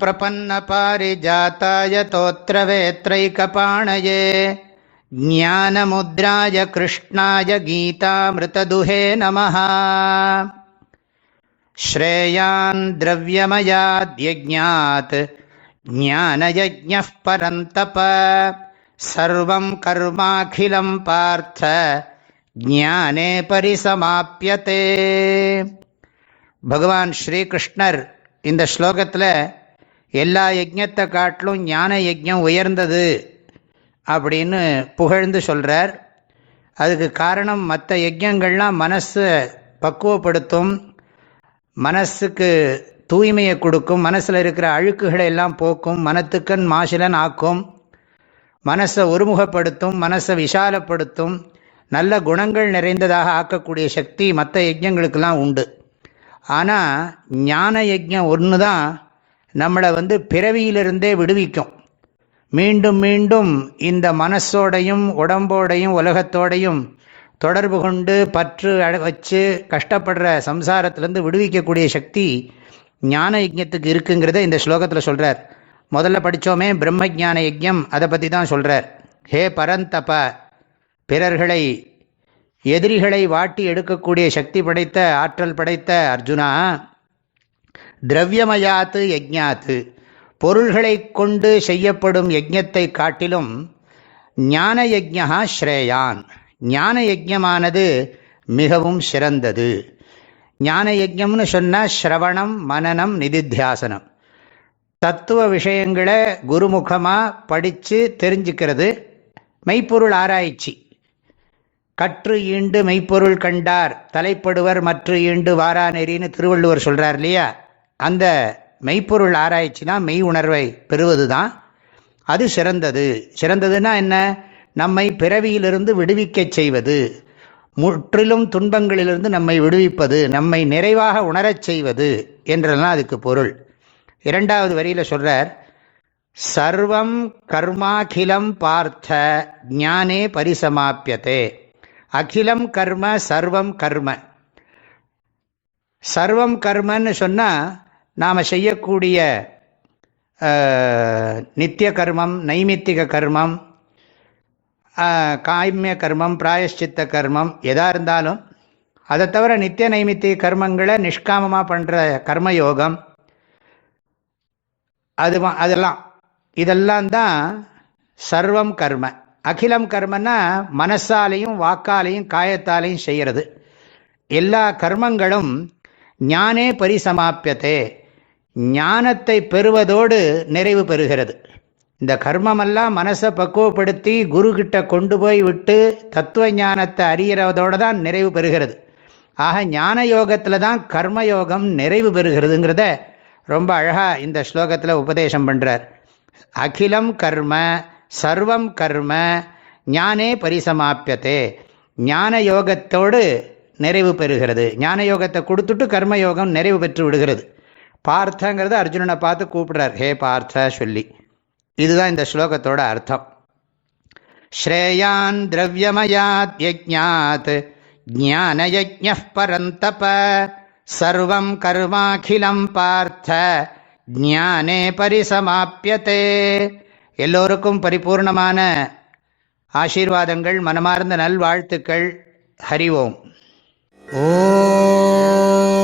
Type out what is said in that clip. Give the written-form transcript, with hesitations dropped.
प्रपन्नपारिजाताय तोत्रवेत्रैकपाणये ज्ञानमुद्राय कृष्णाय गीतामृतदुहे नमः। श्रेयान् द्रव्यमयाद्यज्ञात् ज्ञानयज्ञः परन्तप सर्वं कर्माखिलं पार्थ ज्ञाने परिसमाप्यते. பகவான் ஸ்ரீகிருஷ்ணர் இந்த ஸ்லோகத்தில் எல்லா யஜ்ஞத்தை காட்டிலும் ஞான யஜ்ஞம் உயர்ந்தது அப்படின்னு புகழ்ந்து சொல்கிறார். அதுக்கு காரணம் மற்ற யஜ்ஞங்கள்லாம் மனசை பக்குவப்படுத்தும், மனசுக்கு தூய்மையை கொடுக்கும், மனசில் இருக்கிற அழுக்குகளை எல்லாம் போக்கும், மனத்துக்கண் மாசிலன் ஆக்கும், மனசை ஒருமுகப்படுத்தும், மனசை விஷாலப்படுத்தும், நல்ல குணங்கள் நிறைந்ததாக ஆக்கக்கூடிய சக்தி மற்ற யஜ்ஞங்களுக்கெல்லாம் உண்டு. ஆனால் ஞான யஜ்ஞம் ஒன்று தான் நம்மளை பிறவியிலிருந்தே விடுவிக்கும். மீண்டும் மீண்டும் இந்த மனசோடையும் உடம்போடையும் உலகத்தோடையும் தொடர்பு கொண்டு பற்று வச்சு கஷ்டப்படுற சம்சாரத்திலேருந்து விடுவிக்கக்கூடிய சக்தி ஞான யஜ்ஞத்துக்கு இருக்குங்கிறத இந்த ஸ்லோகத்தில் சொல்கிறார். முதல்ல படித்தோமே பிரம்மஜான யஜ்ஞம், அதை பற்றி தான் சொல்கிறார். ஹே பரந்தப, பிறர்களை எதிரிகளை வாட்டி எடுக்கக்கூடிய சக்தி படைத்த ஆற்றல் படைத்த அர்ஜுனா, திரவியமயாத்து யஜ்ஞாத்து, பொருள்களை கொண்டு செய்யப்படும் யஜ்ஞத்தை காட்டிலும் ஞான யஜ்ஞா ஸ்ரேயான், ஞான யஜ்ஞமானது மிகவும் சிறந்தது. ஞான யஜ்ஞம்னு சொன்னால் ஸ்ரவணம், மனனம், நிதித்தியாசனம், தத்துவ விஷயங்களை குருமுகமாக படித்து தெரிஞ்சுக்கிறது, மெய்ப்பொருள் ஆராய்ச்சி. கற்று ஈண்டு மெய்ப்பொருள் கண்டார் தலைப்படுவர் மற்ற ஈண்டு வாரா நெறின்னு திருவள்ளுவர் சொல்கிறார் இல்லையா? அந்த மெய்ப்பொருள் ஆராய்ச்சினா மெய் உணர்வை பெறுவது தான் அது சிறந்தது. சிறந்ததுன்னா என்ன? நம்மை பிறவியிலிருந்து விடுவிக்கச் செய்வது, முற்றிலும் துன்பங்களிலிருந்து நம்மை விடுவிப்பது, நம்மை நிறைவாக உணரச் செய்வது என்றெல்லாம் அதுக்கு பொருள். இரண்டாவது வரியில் சொல்கிறார், சர்வம் கர்மாகிலம் பார்த்த ஞானே பரிசமாப்பியதே. அகிலம் கர்ம சர்வம் கர்ம. சர்வம் கர்மன்னு சொன்னால் நாம் செய்யக்கூடிய நித்திய கர்மம், நைமித்திக கர்மம், காமிய கர்மம், பிராயஷ்சித்த கர்மம் எதாக இருந்தாலும், அதை தவிர நித்திய நைமித்திக கர்மங்களை நிஷ்காமமாக பண்ணுற கர்மயோகம், இதெல்லாம் தான் சர்வம் கர்ம. அகிலம் கர்மன்னா மனசாலையும் வாக்காலையும் காயத்தாலையும் செய்கிறது. எல்லா கர்மங்களும் ஞானே பரிசமாப்பியதே, ஞானத்தை பெறுவதோடு நிறைவு பெறுகிறது. இந்த கர்மமெல்லாம் மனசை பக்குவப்படுத்தி குரு கிட்ட கொண்டு போய் விட்டு தத்துவ ஞானத்தை அறிகிறதோடு தான் நிறைவு பெறுகிறது. ஆக ஞான யோகத்தில் தான் கர்மயோகம் நிறைவு பெறுகிறதுங்கிறத ரொம்ப அழகாக இந்த ஸ்லோகத்தில் உபதேசம் பண்ணுறார். அகிலம் கர்ம சர்வம் கர்ம ஞானே பரிசமாப்பியதே, ஞான யோகத்தோடு நிறைவு பெறுகிறது. ஞான யோகத்தை கொடுத்துட்டு கர்மயோகம் நிறைவு பெற்று விடுகிறது. பார்த்தங்கிறது அர்ஜுனனை பார்த்து கூப்பிடுறார், ஹே பார்த்த சொல்லி. இதுதான் இந்த ஸ்லோகத்தோட அர்த்தம். ஸ்ரேயான் திரவியமயாத் யஜ்ஞாத் ஞானயஜ்ஞः பரந்தப சர்வம் கர்மாகிலம் பார்த்த ஞானே பரிசமாப்பியதே. எல்லோருக்கும் பரிபூர்ணமான ஆசீர்வாதங்கள், மனமார்ந்த நல்வாழ்த்துக்கள். ஹரி ஓம். ஓம்